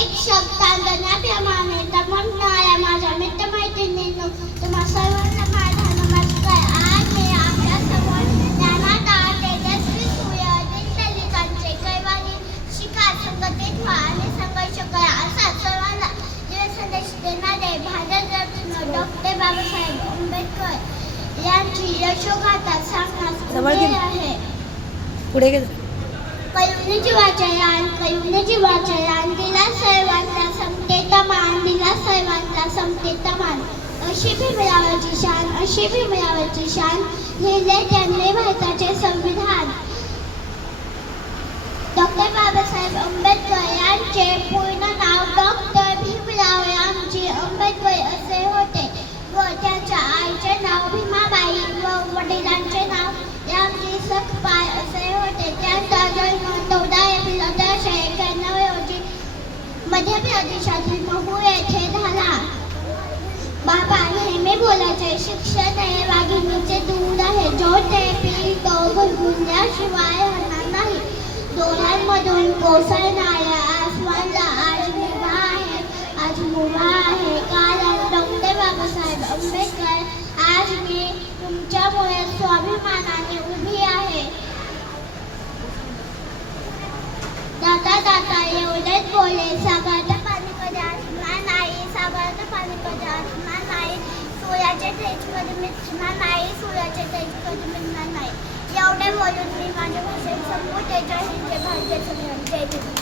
एक शब्दांप्रमाणे दमवणाऱ्या माझ्या मित्रमैत्रिणींनो, तुम्हा सर्वांना माझा नमस्कार. आज मी आपल्या समोर ज्ञानाचा तेजस्वी सूर्य दीनदलितांचे कैवारी शिखा संघटित व्हा आणि संघर्ष करा असा सर्वांना संदेश देणारे भारतरत्न डॉक्टर बाबासाहेब आंबेडकर यांची यशोगाथा सांगण्यास आहे. पुढे करुणेची वाचयान दिला सर्वांना समतेचा मान, दिला सर्वांना समतेचा मान. अशी भीमरावाची शान लिहिले त्यांनी भारताचे संविधान. डॉक्टर बाबासाहेब आंबेडकर यांचे पूर्ण नाव डॉक्टर भीमराव रामजी आंबेडकर असे होते व त्यांच्या आईचे नाव भीमाबाई व वडिलांचे नाव रामजी सखपाल असे होते. त्यांचा जन्म 14 एप्रिल 1891 रोजी मध्य प्रदेशातील महू येथे झाला. बाबा नेहमी बोलायचे, शिक्षण हे वाघिणीचे दूध आहे, जो ते पील तो भुलभुलल्याशिवाय राहणार नाही. डोळ्यांमधून कोसळणाऱ्या आसमानला आज मुभा आहे, आज मुभा आहे, कारण डॉक्टर बाबासाहेब आंबेडकर. आज मी तुमच्यामुळे स्वाभिमानाने उभी आहे. दाता एवढेच बोले, सागराचं पाणी कधी असणार नाही, सागराचं पाणी कधी असणार नाही, सूर्याचे तेज कधी मिटणार नाही, सूर्याचे तेज कधी मिटणार नाही. एवढे बोलून मी माझ्या भाषेत संपूर्ण जय हिंद, जय भारत, जय